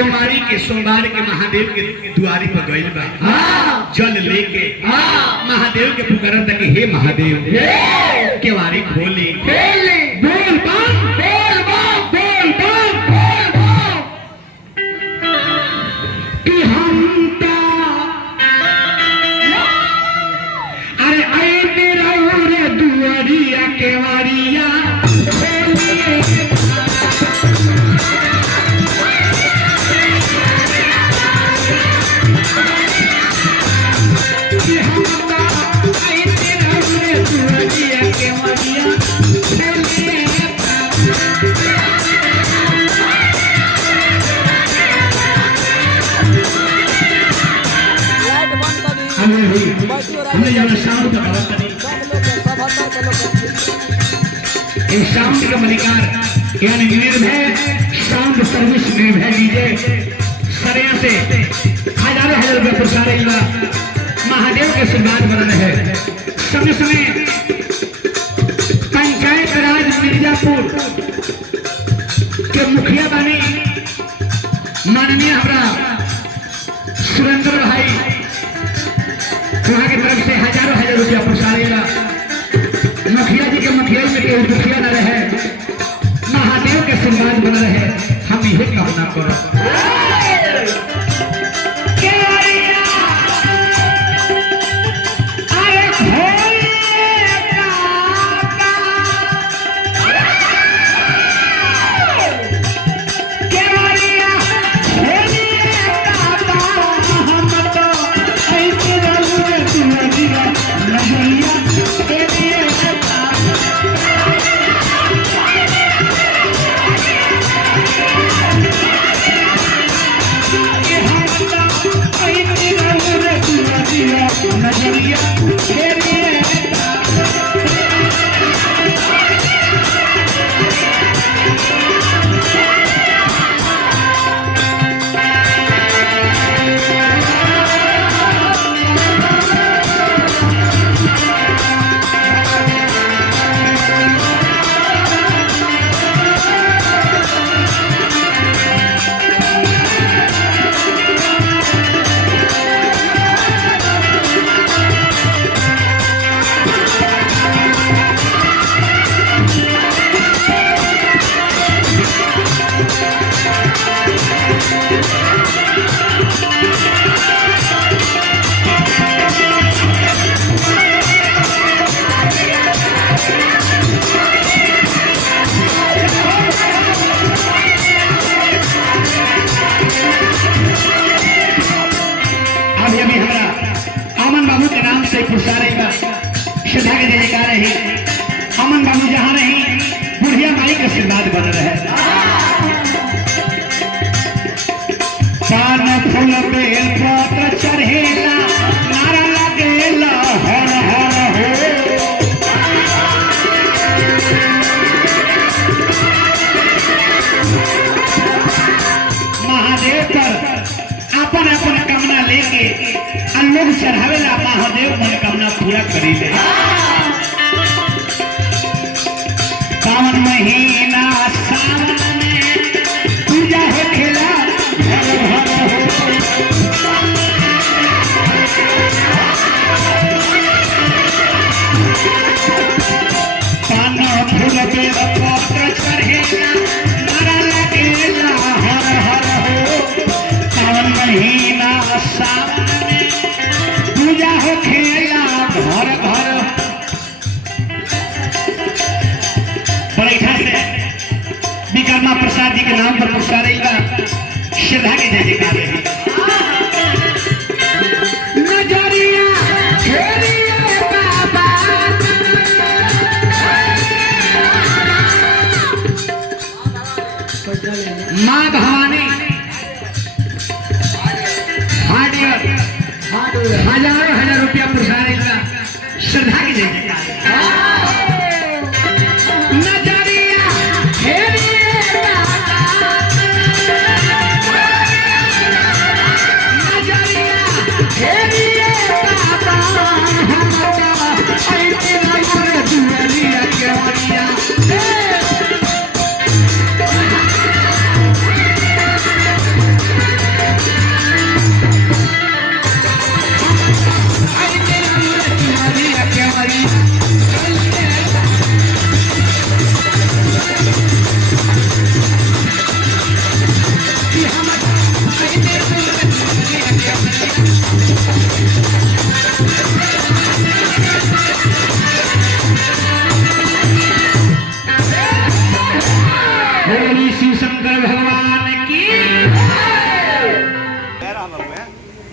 सोमवार के महादेव के दुआरी पर गइल बा। जल लेके महादेव के पुकारत तक हे महादेव केवारी खोली बोल बम बोल बम बोल बम बोल बम कि हम ता अरे आए मेरा रे दुआरिया केवारिया हमने जब शाम का बात करी शाम का मलिकार यानी निर्भय शांत सर्विस निर्भय लीजिए सरिया से हजारों हजार रुपये पुरस्कार महादेव के आशीर्वाद बन रहे समय समय पंचायत राज मिर्जापुर के मुखिया बने माननीय हमारा सुरेंद्र भाई वहाँ की तरफ से हजारों हजार रुपया पुरस्कार मुखिया जी के मुखिया में कोई दुखिया न रहे महादेव के आशीर्वाद बना रहे हम यही कामना करो। श्रद्धा के जयकार रही अमन बाबू जहाँ रही बुढ़िया माई का आशीर्वाद बन रहे पान फूल बेल पत्र चढ़ेला नारा लगेला हर हर हो महादेव पर अपन अपन कामना लेके लोग चढ़ावेला महादेव मनोकामना पूरा करी दे। सावन महीना सावन में पूजा हो खेला हर हर हो पान फूल बेल पत्र चढ़ेला नारा लगेला हर हर हो सावन महीना सावन पूजा हो खेला घर घर बड़ैठा से विकर्मा प्रसाद जी के नाम पर पुरस्कार श्रद्धा के जय जयकार रही माँ भवानी हजारों हजार रुपया पुरस्कार श्रद्धा की जय